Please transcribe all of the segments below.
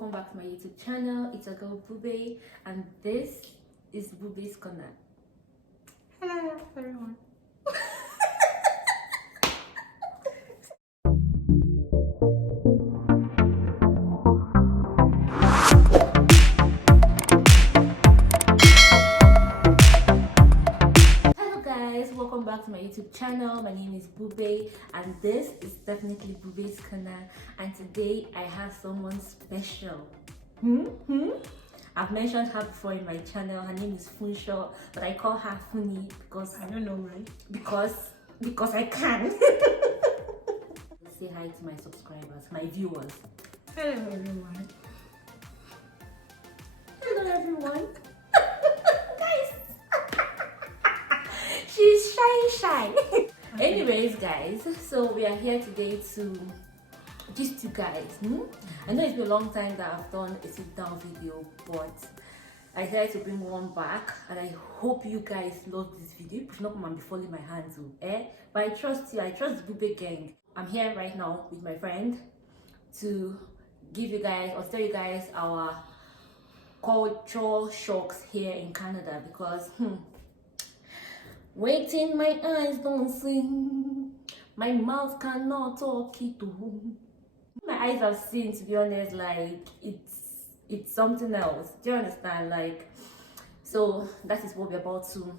welcome back to my YouTube channel. It's a girl Bube, and this is Bube's Corner. Hello everyone. Hello guys, welcome back to my YouTube channel. My name is Bube, and this is definitely Bube's Corner. And today I have someone special. I've mentioned her before in my channel. Her name is Funsho, but I call her Funi because I don't know why. Because I can. Say hi to my subscribers, my viewers. Hello everyone. Hello everyone. Guys. She's shy. Anyways, guys, so we are here today to just you guys. I know it's been a long time that I've done a sit down video, but I decided to bring one back, and I hope you guys love this video. If not, come and be following my hands, but I trust you. I trust the Bube gang. I'm here right now with my friend to give you guys or tell you guys our cultural shocks here in Canada, because waiting, my eyes don't sing, my mouth cannot talk it too. My eyes have seen, to be honest, like it's something else. Do you understand? Like, so that is what we're about to,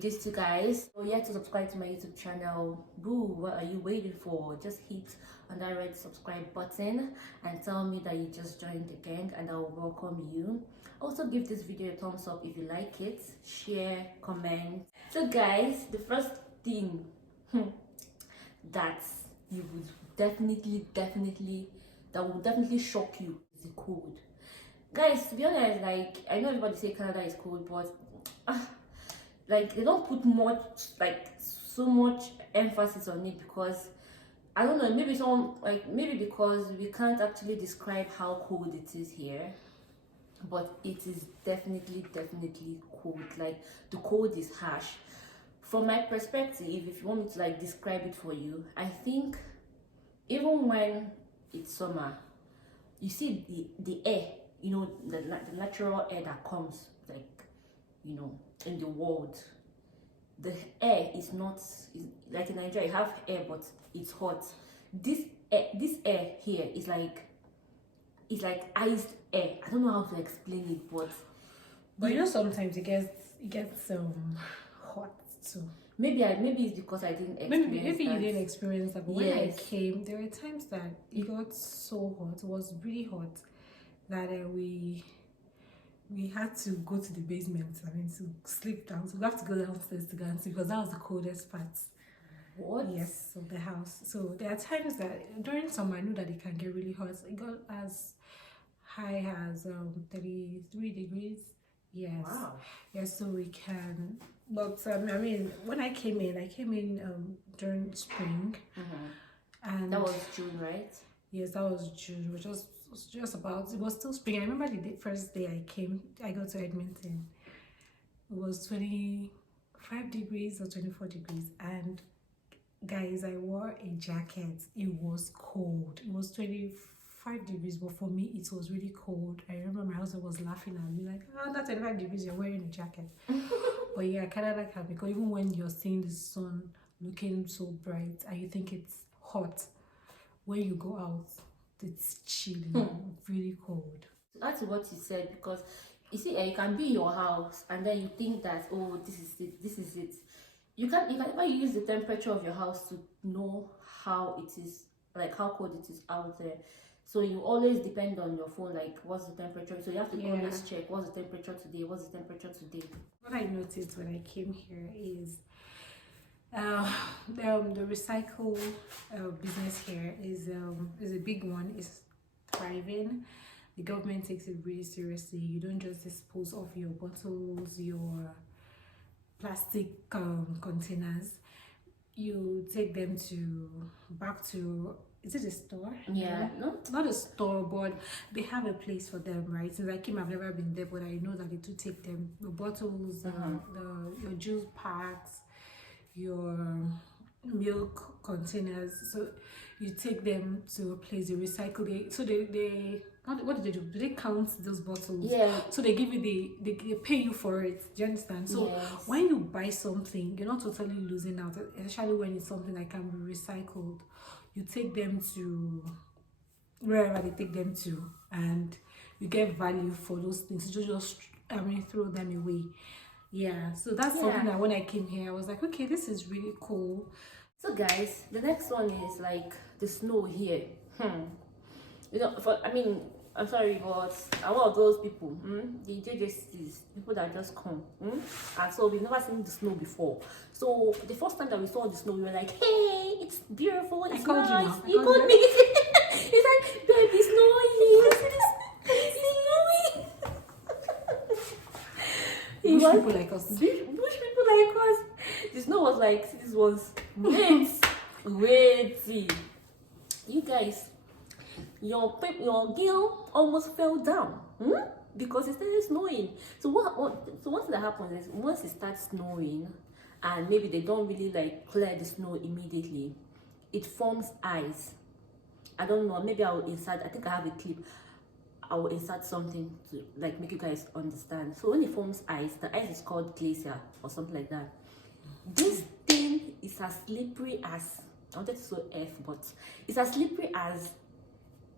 just you guys. So you have to subscribe to my YouTube channel. Boo, what are you waiting for? Just hit on that red subscribe button and tell me that you just joined the gang, and I will welcome you. Also give this video a thumbs up if you like it, share, comment. So guys, the first thing that you would definitely that will definitely shock you is the cold. Guys, to be honest, like, I know everybody say Canada is cold, but like, they don't put so much emphasis on it, because I don't know, maybe because we can't actually describe how cold it is here, but it is definitely cold. Like, the cold is harsh. From my perspective, if you want me to like describe it for you, I think even when it's summer, you see the air, the natural air that comes, like, in the world, the air is not like in Nigeria. You have air, but it's hot. This air here is like, it's like iced air. I don't know how to explain it, but sometimes it gets hot too. Maybe it's because I didn't experience maybe you didn't experience that, but when I Yes. came, there were times that it got so hot. It was really hot that we had to go to the basement. I mean, to sleep down. So we have to go downstairs to go and sleep, because that was the coldest part. What? Yes, of the house. So there are times that during summer, I know that it can get really hot. It got as high as 33 degrees. Yes. Wow. Yes, so we can. But I mean, when I came in during spring, and That was June, right? yes, that was June. Which was just about. It was still spring. I remember the first day I came. I got to Edmonton. It was 25 degrees or 24 degrees, and guys, I wore a jacket. It was cold. It was 25 degrees, but for me it was really cold. I remember my husband was laughing at me like, oh, that's 25 degrees, you're wearing a jacket. But yeah, Canada can, because even when you're seeing the sun looking so bright and you think it's hot, when you go out it's chilly, really cold. To add to what you said, because you see, you can be in your house and then you think that, oh, this is it. You can never use the temperature of your house to know how it is, like how cold it is out there. So you always depend on your phone, like what's the temperature. So you have to always check what's the temperature today. What I noticed when I came here is the recycle business here is a big one. It's thriving. The government takes it really seriously. You don't just dispose of your bottles, your plastic containers. You take them back to, is it a store? Yeah, no, not a store, but they have a place for them, right? Since I came, I've never been there, but I know that they do take them, the bottles, your juice packs, your milk containers. So you take them to a place, they recycle it. So they what do they do? Do they count those bottles? Yeah. So they give you they pay you for it. Do you understand? So Yes. when you buy something, you're not totally losing out, especially when it's something that can be recycled. You take them to wherever they take them to, and you get value for those things. You just throw them away. Yeah, so that's something that when I came here, I was like, okay, this is really cool. So guys, the next one is like the snow here. You know, I'm sorry, but I'm one of those people, the JJCs, people that just come, and so we've never seen the snow before. So the first time that we saw the snow, we were like, hey, it's beautiful, it's called nice. you now. You called me. It's like, babe, it's snowing. It's snowing. Bush people like us. Bush people like us. The snow was like, this was wait. You guys, your girl almost fell down, because it started snowing. So so what that happens is once it starts snowing, and maybe they don't really like clear the snow immediately, it forms ice. I don't know. Maybe I will insert. I think I have a clip. I will insert something to like make you guys understand. So when it forms ice, the ice is called glacier or something like that. This thing is as slippery as, I wanted to say F, but it's as slippery as,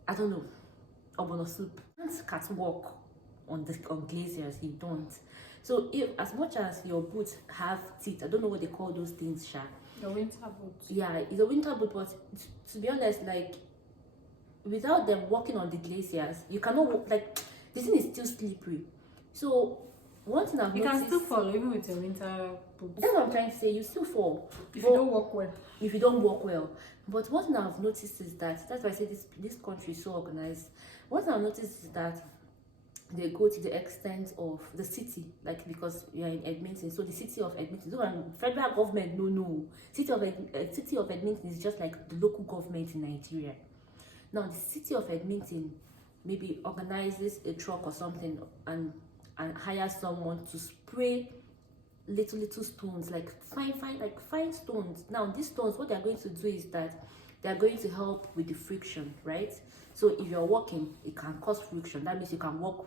I don't know, obono soup. You can't walk on glaciers, you don't. So if as much as your boots have teeth, I don't know what they call those things, Sha. The winter boots. Yeah, it's a winter boot, but to be honest, like without them walking on the glaciers, you cannot walk. Like the thing is still slippery. So one thing I've noticed, can still fall even with your winter boots. That's what I'm trying to say. You still fall if you don't walk well. If you don't walk well. But one thing I've noticed is that's why I say this country is so organized. One thing I've noticed is that they go to the extent of the city, like because we are in Edmonton, so the city of Edmonton. So federal government, no. City of Edmonton is just like the local government in Nigeria. Now the city of Edmonton maybe organizes a truck or something and hires someone to spray little stones, like fine stones. Now these stones, what they are going to do is that they are going to help with the friction, right? So if you're walking, it can cause friction. That means you can walk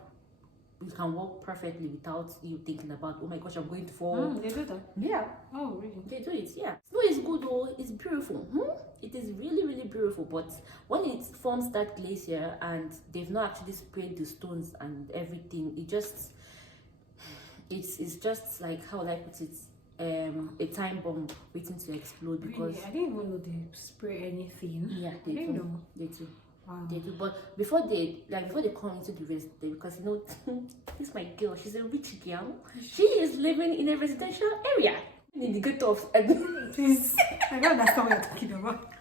perfectly without you thinking about, oh my gosh, I'm going to fall. They do that? Yeah. Oh, really? They do it, yeah. Snow is good though, it's beautiful. It is really beautiful, but when it forms that glacier and they've not actually sprayed the stones and everything, it's just like, how would I put it, a time bomb waiting to explode. Because really? I didn't even know they spray anything. yeah, they I didn't do. know. They do. Wow. They do. But before they come into the rest, because you know, this my girl, she's a rich girl. She is living in a residential area in the ghetto of Please, I don't understand what you're talking about.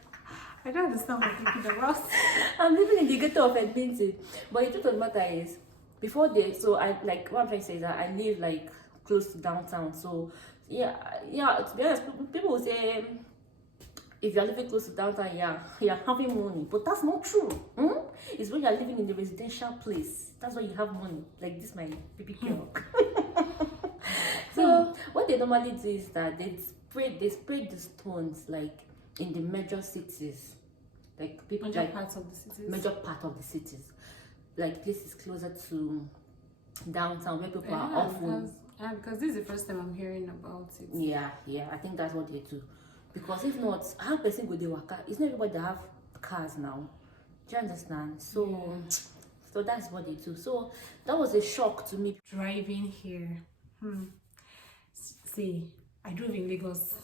I don't understand what you're talking about. I'm living in the ghetto of Edmonton. But the truth of the matter is, before so I like what I'm trying to say is that I live like close to downtown. So yeah, to be honest, people will say if you're living close to downtown, you're having money. But that's not true. It's when you're living in the residential place. That's when you have money. Like this, my baby girl. So what they normally do is that they spray the stones like in the major cities. Like people Major like parts of the cities. major part of the cities. Like places closer to downtown where people are often. Because this is the first time I'm hearing about it. Yeah, I think that's what they do. Because if not, how person go they waka? It's not everybody that have cars now. Do you understand? So that's what they do. So that was a shock to me. Driving here. See, I drove in Lagos.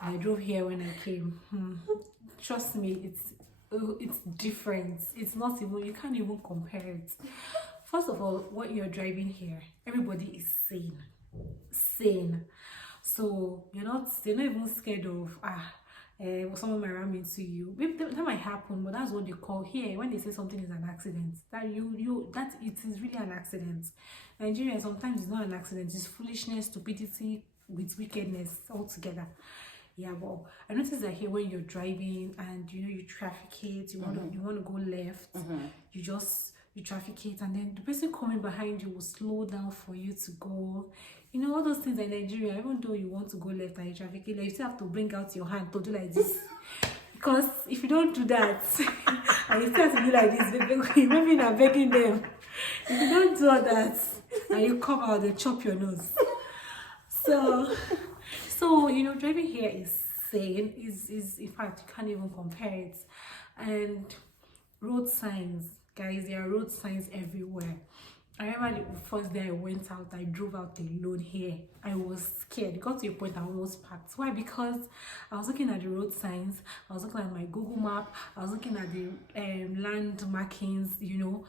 I drove here when I came. Trust me, it's different. It's not even, you can't even compare it. First of all, what you're driving here, everybody is sane. So they're not even scared of someone might ram into you. Maybe that might happen, but that's what they call here when they say something is an accident. That it is really an accident. Nigeria sometimes it's not an accident, it's foolishness, stupidity with wickedness altogether. Yeah, well, I noticed that here when you're driving and you trafficate, you want to go left, you trafficate, and then the person coming behind you will slow down for you to go. All those things in Nigeria, even though you want to go left and you trafficate, like, you still have to bring out your hand to do like this. You Because if you don't do that, and you start to be like this, women are begging them. If you don't do all that, and you come out, they chop your nose. So you know, driving here is sane. Is in fact you can't even compare it. And road signs, guys, there are road signs everywhere. I remember the first day I went out, I drove out alone here. I was scared. It got to a point I almost parked. Why? Because I was looking at the road signs, I was looking at my Google map, I was looking at the land markings, you know.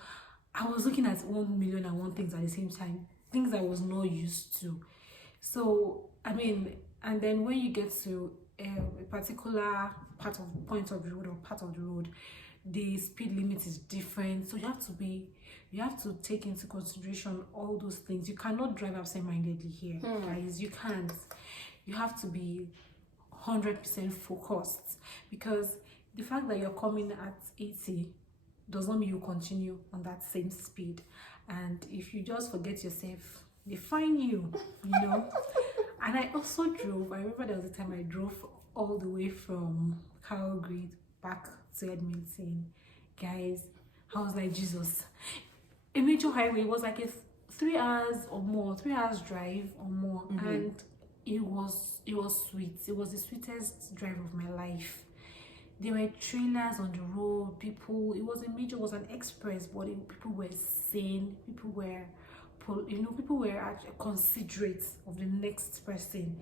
I was looking at 1,000,001 things at the same time, things I was not used to. So, I mean, and then when you get to a particular point of the road or part of the road, the speed limit is different. So you have to take into consideration all those things. You cannot drive absent-mindedly here, guys. You can't. You have to be 100% focused, because the fact that you're coming at 80 does not mean you continue on that same speed. And if you just forget yourself, they fine you, you know. And I also drove. I remember there was a time I drove all the way from Calgary back to Edmonton. Guys, I was like, Jesus. A major highway was like a 3 hours or more, 3 hours drive or more, and it was sweet. It was the sweetest drive of my life. There were trailers on the road, people. It was an express, but people were sane. People were, people were actually considerate of the next person.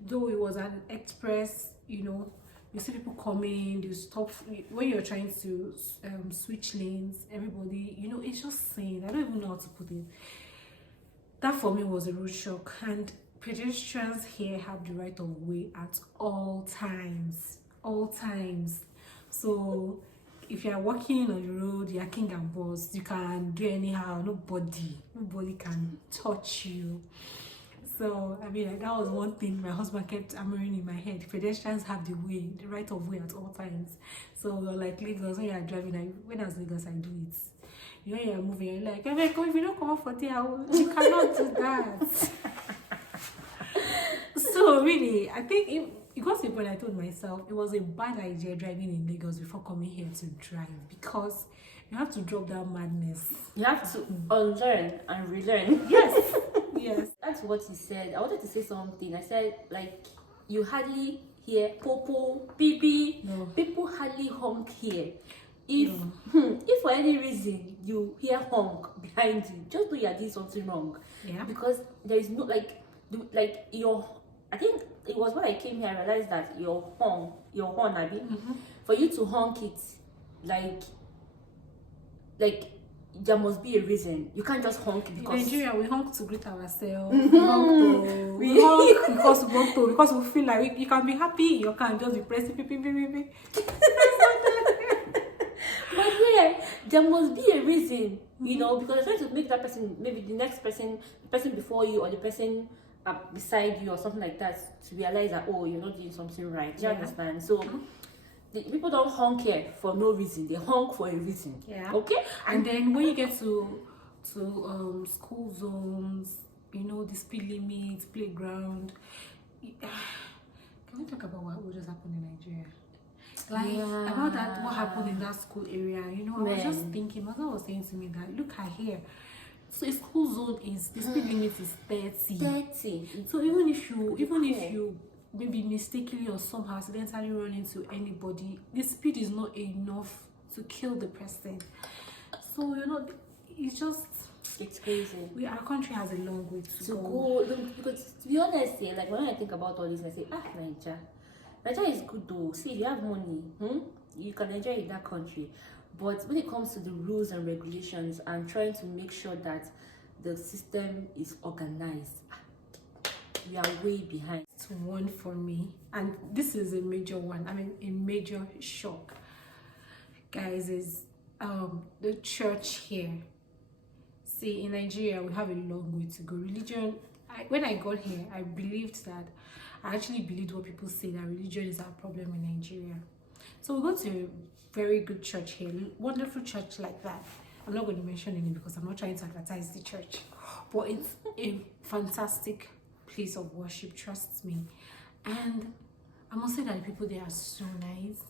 Though it was an express, you know, you see people coming, you stop when you're trying to switch lanes. Everybody, you know, it's just sane. I don't even know how to put it. That for me was a road shock. And pedestrians here have the right of way at all times. So if you're walking on the road, you're king and boss, you can do anyhow. Nobody can touch you. So I mean, that was one thing my husband kept hammering in my head. Pedestrians have the right of way at all times. So like Lagos, when you're driving, when I was Lagos, I do it. You know, you're moving, you're like, if you don't come up for tea, you cannot do that. So really, I think it got to a point I told myself it was a bad idea driving in Lagos before coming here to drive, because you have to drop that madness. You have to unlearn and relearn. Yes. Yes. That's what he said. I wanted to say something. I said, like, you hardly hear popo, pipi. No. People hardly honk here. If for any reason you hear honk behind you, just know you're doing something wrong. Yeah. Because there is no I think it was when I came here I realized that your horn, Abby, for you to honk it, like there must be a reason. You can't just honk because in Nigeria we honk to greet ourselves. We honk because we want to, because we feel like you can be happy, you can just be pressing beep. But yeah, there must be a reason, you know, because you're trying to make that person, maybe the next person, the person before you or the person beside you or something like that, to realize that, oh, you're not doing something right. Do you understand? So people don't honk here for no reason. They honk for a reason. Yeah. Okay. And then when you get to school zones, you know, the speed limit, playground. Can we talk about what just happened in Nigeria? Like about that, what happened in that school area? You know, I was just thinking. My mother was saying to me that look at here. So a school zone is the speed limit is 30. So even if you maybe mistakenly or somehow accidentally run into anybody, the speed is not enough to kill the person. So you know, it's crazy. Our country has a long way to go. Because to be honest, like when I think about all this, I say, Nigeria is good though. See, if you have money, you can enjoy in that country. But when it comes to the rules and regulations and trying to make sure that the system is organized, we are way behind. It's one for me, and this is a major one. I mean, a major shock, guys, is the church here. See, in Nigeria, we have a long way to go. Religion. When I got here, I actually believed what people say, that religion is our problem in Nigeria. So we go to a very good church here, wonderful church like that. I'm not going to mention any because I'm not trying to advertise the church, but it's a fantastic place of worship, trust me. And I must say that the people there are so nice.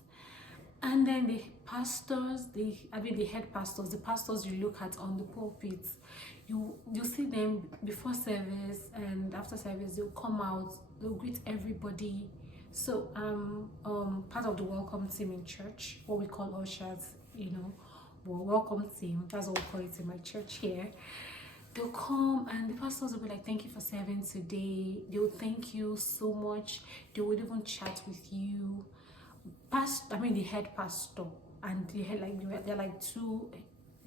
And then the pastors, the head pastors, the pastors you look at on the pulpits, you see them before service and after service. They'll come out, they'll greet everybody. So part of the welcome team in church, what we call ushers, welcome team. That's what we call it in my church here. They'll come and the pastors will be like, thank you for serving today. They will thank you so much. They would even chat with you. The head pastor and the head, they're like two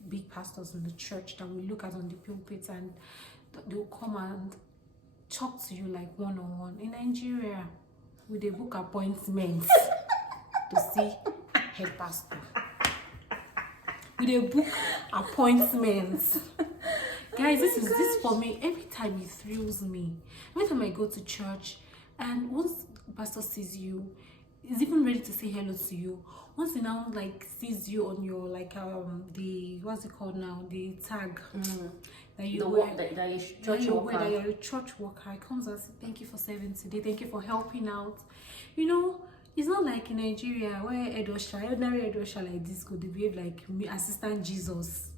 big pastors in the church that we look at on the pulpit, and they'll come and talk to you like one-on-one. In Nigeria, with a book appointments to see head pastor. With a book appointments. Guys, this for me, every time it thrills me. Every time I go to church and once the pastor sees you, is even ready to say hello to you. Once he now sees you on your the what's it called now, the tag that you wear, that you're a church worker. He comes and says, thank you for serving today, thank you for helping out. It's not like in Nigeria where ordinary head usher like this could behave like me, assistant Jesus.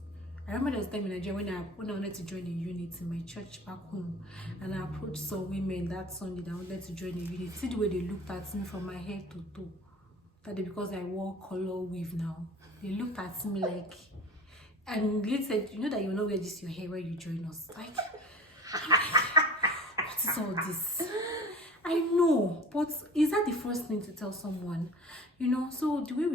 I remember there was a time in Nigeria when I wanted to join a unit in my church back home, and I approached some women that Sunday that wanted to join a unit. See the way they looked at me from my head to toe. That because I wore color weave now, they looked at me like, and they said, you know that you will not wear this your hair when you join us. Like, what is all this? I know, but is that the first thing to tell someone? So the way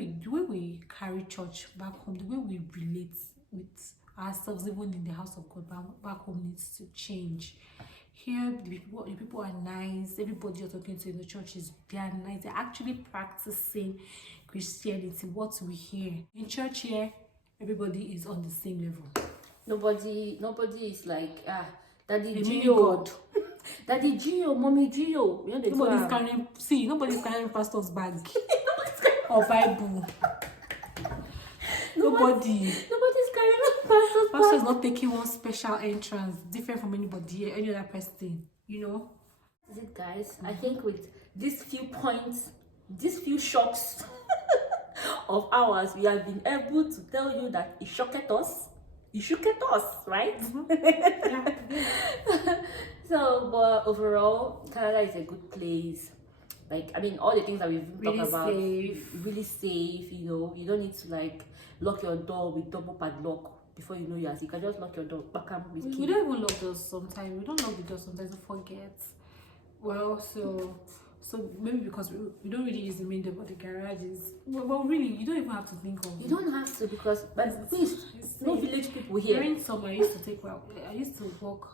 we carry church back home, the way we relate with ourselves, even in the house of God back home, needs to change. Here, the people are nice. Everybody you're talking to in the church they are nice. They're actually practicing Christianity. What we hear in church here, everybody is on the same level. Nobody is like Daddy Gio, Daddy Gio, Mommy Gio. Nobody's carrying pastor's bag or Bible. Nobody's carrying pastor is not taking one special entrance different from anybody, any other person. Is it, guys? I think with these few points, these few shocks of ours, we have been able to tell you that it shocked us. It shocked us, right? Yeah. So, but overall, Canada is a good place. All the things that we've been talking about, really safe. You don't need to lock your door with double padlock before you know you can just lock your door back and with key. We don't even lock doors sometimes. We don't lock the door sometimes. We forget. Well, so maybe because we don't really use the main door, but the garage is. Well, really, you don't even have to think of. You don't have to, because please, no village people here. During summer, I used to work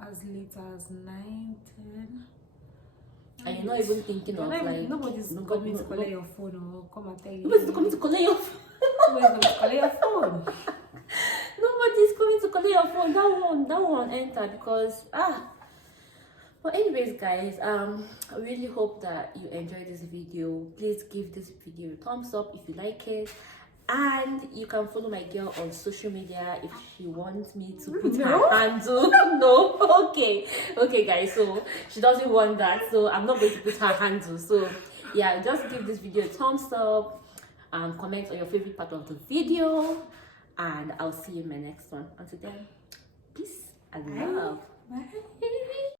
as late as 9, 10. And you're not even thinking of nobody's coming to collect your phone or come and tell you. Nobody's coming to collect your phone. Nobody's coming to collect your phone. Nobody's coming to collect your phone. That one enter because But anyways, guys, I really hope that you enjoyed this video. Please give this video a thumbs up if you like it. And you can follow my girl on social media if she wants me to put her handle. No, okay, guys. So she doesn't want that, so I'm not going to put her handle. So yeah, just give this video a thumbs up and comment on your favorite part of the video. And I'll see you in my next one. Until then, peace and love. Bye.